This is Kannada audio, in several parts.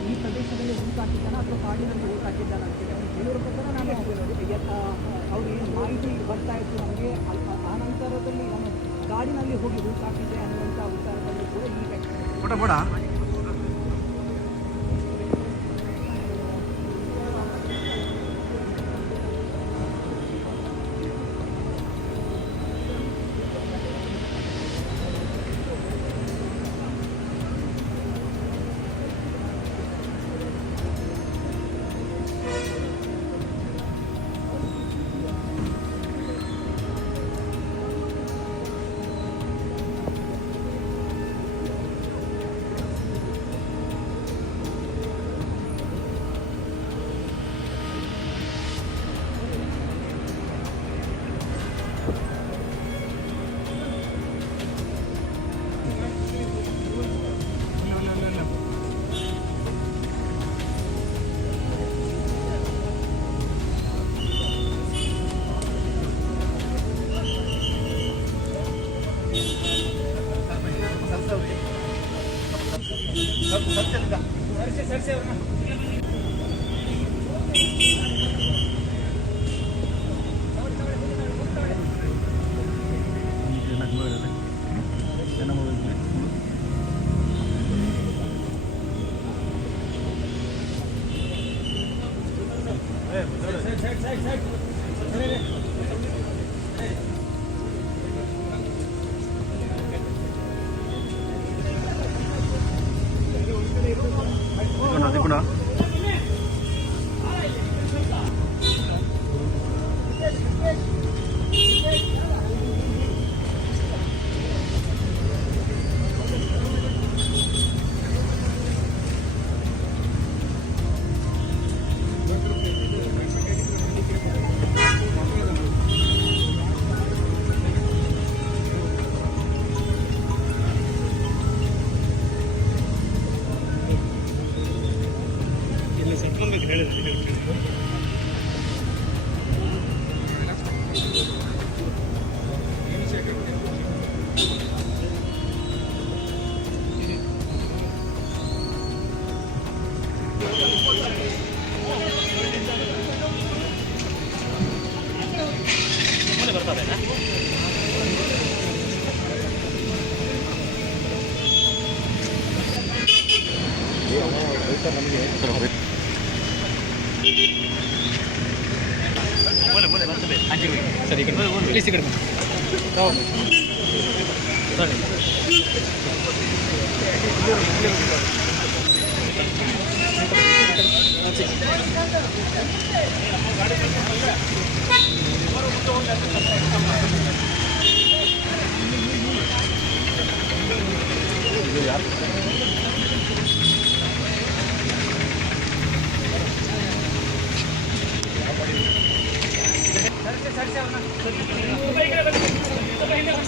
ಈ ಪ್ರದೇಶದಲ್ಲಿ ಹುಡುಕಾಕಿದ್ದಾನ ಅಥವಾ ಕಾಡಿನಲ್ಲಿ ಹುಡುಕಾಕಿದ್ದಾನ ಅಂತೇಳಿ ಅವ್ರು ಹೇಳಿರೋ ಪ್ರಕಾರ ನಾನು ಅವ್ರು ಏನು ಮಾಹಿತಿ ಬರ್ತಾ ಇತ್ತು ನಮಗೆ. ಆ ನಂತರದಲ್ಲಿ ನಾನು ಕಾಡಿನಲ್ಲಿ ಹೋಗಿ ಹುಡುಕಾಕಿದ್ದೆ ಅನ್ನುವಂಥ ವಿಚಾರದಲ್ಲಿ ಕೂಡ ಈಗ ಸರಿ ಪ್ಲೀಸ್ ಈ ಕಡೆ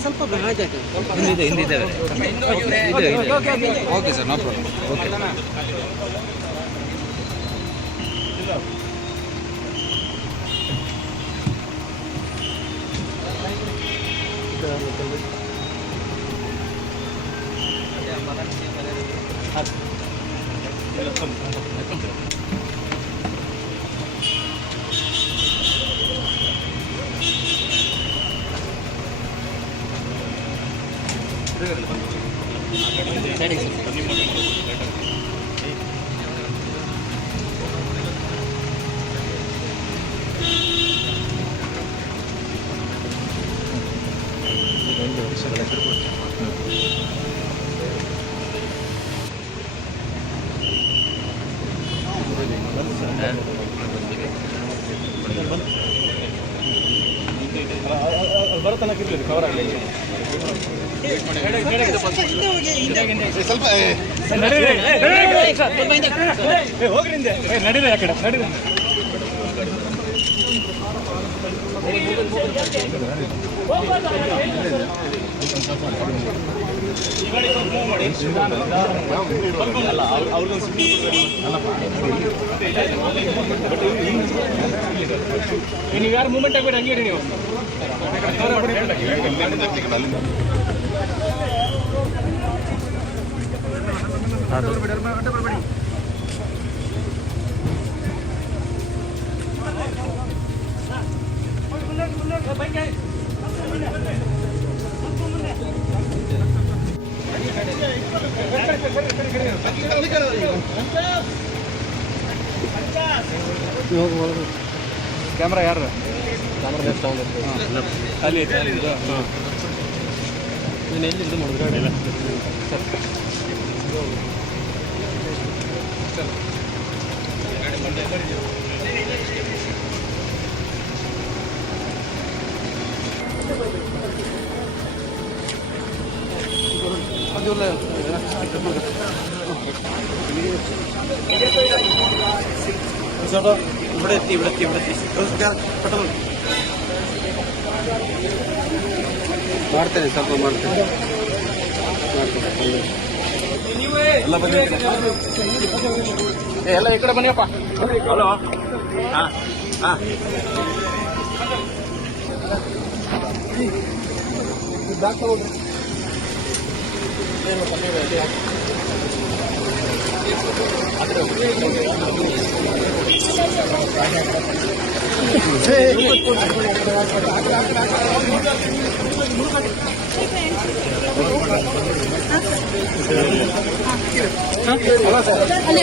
ಸ್ವಲ್ಪ ಬ್ಯಾಗ್ ಆಯ್ತು. ಹಿಂದಿದೆ okay sir, no problem. Okay ಬರತನಕ್ಕಿರಲಿ ಕವರ್ ಆಗಲಿ ಸ್ವಲ್ಪ ಹೋಗ್ರಿ ನಡೀರಿ ಆ ಕಡೆ ನಡೀರಿ. ನೀವು ಯಾರು ಮೂವ್ಮೆಂಟ್ ಆಗಬೇಡಿ, ಹಂಗೆ ಇರಿ ನೀವು. ಕ್ಯಾಮ್ರಾ ಯಾರು? ಅಲ್ಲಿ ಐತೆ, ಅಲ್ಲಿ ಇದೆ. ನೀನು ಎಲ್ಲಿ ಇದು ಮಾಡಿದ್ರೆ ಸರ್ ಮಾಡ್ತೇನೆ, ಸ್ವಲ್ಪ ಮಾಡ್ತೇನೆ. ಎಲ್ಲ ಬನ್ನಿ, ಎಲ್ಲ ಈ ಕಡೆ ಬನ್ನಿಯಪ್ಪ. ಹಲೋ, ಹಾಂ ಹಾಂ. ಅಲ್ಲೇ